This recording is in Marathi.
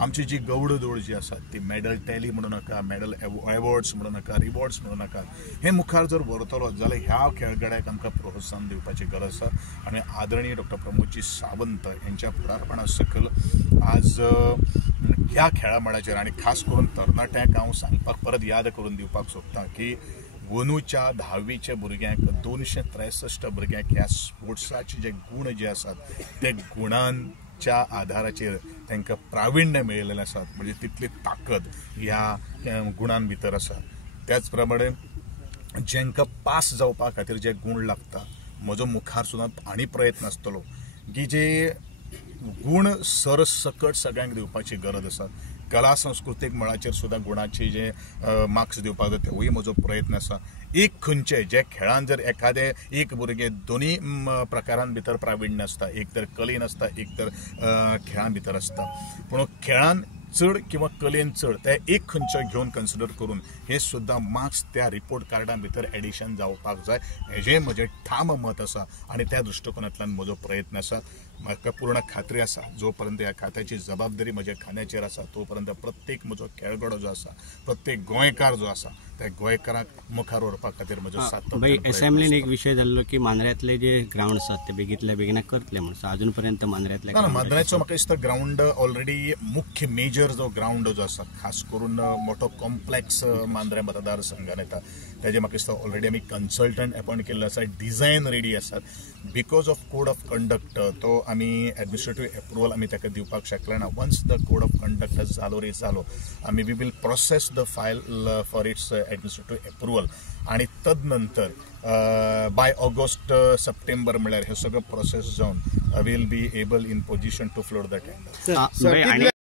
आमची जी गवडदोड जी आसा ती मेडल टॅली म्हणू नाका, मेडल अवॉर्ड्स म्हणू नाका, रिवॉर्ड्स म्हणू नाका, हे मुखार जर व्हरतलो जाल्यार ह्या खेळगड्याक आमकां प्रोत्साहन दिवपाची गरज आसा. आनी आदरणीय डॉ. प्रमोदजी सावंत यांच्या फुडारपणा सकल आज ह्या खेळा मळाचेर आनी खास करून तरणाट्यांक हांव सांगपाक परत याद करून दिवपाक सोदतां की वनूच्या 10वीच्या भुरग्यांक 263 भुरग्यांक ह्या स्पोर्ट्साचे जे गुण जे आसात ते गुणांच्या आधाराचेर तांकां प्राविण्य मेळिल्लें आसात. म्हणजे तितली ताकद ह्या गुणां भितर आसा. त्याच प्रमाणे जेंकां पास जावपा खातीर जे गुण लागता म्हजो मुखार सुद्दां आनी प्रयत्न आसतलो की जे गुण सरसकट सगळ्यांक दिवपाची गरज आसा. कला संस्कृतीक मळाचेर सुद्दां गुणाचे जे मार्क्स दिवपाक जाय तेवूय म्हजो प्रयत्न आसा. एक खंयचे जे खेळान जर एखादे एक भुरगें दोनी प्रकारां भितर प्राविण्य आसता, एक तर कलेन आसता, एक तर खेळां भितर आसता, पूण खेळान चड किंवा कलेन चड ते एक खंयचो घेवन कन्सिडर करून हे सुद्दां मार्क्स त्या रिपोर्ट कार्डा भितर एडिशन जावपाक जाय हेजें म्हजें ठाम मत आसा. आनी त्या दृश्टिकोनांतल्यान म्हजो प्रयत्न आसा. म्हाका पूर्ण खात्री आसा जो पर्यंत ह्या खात्याची जबाबदारी म्हज्या खांद्याचेर आसा तो पर्यंत प्रत्येक म्हजो खेळगडो जो आसा, प्रत्येक गोंयकार जो आसा त्या गोंयकाराक मुखार व्हरपा खातीर म्हजो सातत्यान असेंब्लीन एक विशय जाल्लो की मांद्र्यातले जे ग्राउंड आसात ते बेगीतल्या बेगीन करतले म्हणून अजून पर्यंत मांद्र्यातले मांद्र्याचो म्हाका दिसता ग्राउंड ऑलरेडी मुख्य मेजर जो ग्राउंड जो आसा खास करून मोठो कॉम्प्लेक्स मांद्र्या मतदारसंघान येता तेजे म्हाका दिसता ऑलरेडी आमी कन्सल्टंट अपॉइंट केल्लो आसा, डिझायन रेडी आसात. Because of code of conduct तो आमी एडमिनिस्ट्रेटिव्ह एप्रुवल आमी ताका दिवपाक शकले ना. Once the code of conduct has जालो आमी we will process the file for its administrative approval आणि तदनंतर बाय ऑगस्ट सप्टेंबर म्हळ्यार हे सगळं प्रोसेस जावन will be able in position to float the tender.